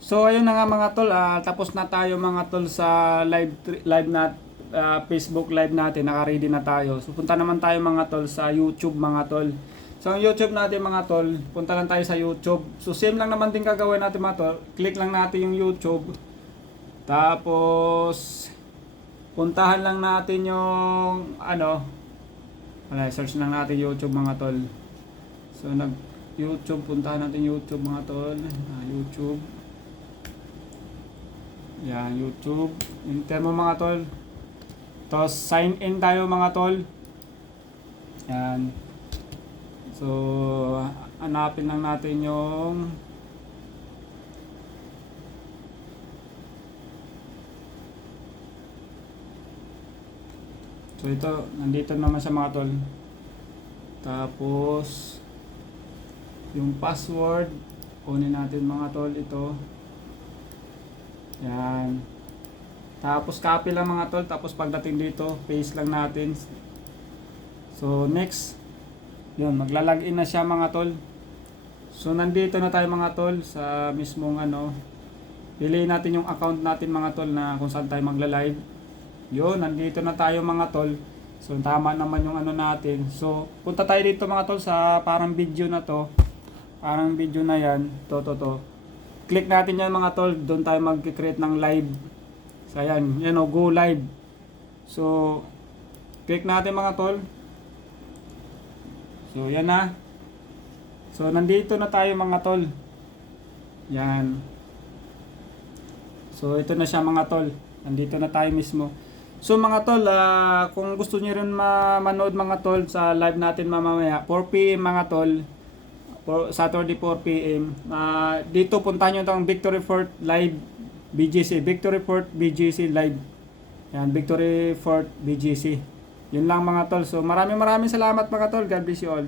So ayun na nga mga tol, tapos na tayo mga tol sa live na Facebook live natin, naka-ready na tayo. So punta naman tayo mga tol sa YouTube mga tol. So ang YouTube natin mga tol, punta lang tayo sa YouTube. So same lang naman din gagawin natin mga tol. Click lang natin yung YouTube. Tapos puntahan lang natin yung search lang natin YouTube mga tol. So nag YouTube, puntahan natin YouTube mga tol. YouTube. Yan, YouTube. Enter mo mga tol. Tapos sign in tayo mga tol. Yan. So hanapin lang natin yung So ito, nandito naman sa mga tol. Tapos yung password, kunin natin mga tol ito. Yan. Tapos copy lang mga tol, tapos pagdating dito, paste lang natin. So next, yun, magla-login na siya mga tol. So nandito na tayo mga tol sa mismong piliin natin yung account natin mga tol na kung saan tayo magla-live. Yun, nandito na tayo mga tol. So tama naman yung natin. So punta tayo dito mga tol sa parang video na to. Parang video na yan, to. Click natin yan mga tol, doon tayo mag-create ng live. So ayan, go live. So click natin mga tol. So yan na. So nandito na tayo mga tol. Yan. So ito na siya mga tol. Nandito na tayo mismo. So mga tol, kung gusto niyo rin manood mga tol sa live natin mamaya, 4 PM mga tol. Saturday 4 PM. Dito puntahan nyo itong Victory Fort Live BGC. Victory Fort BGC Live. Yan, Victory Fort BGC. Yun lang mga tol. So maraming salamat mga tol. God bless you all.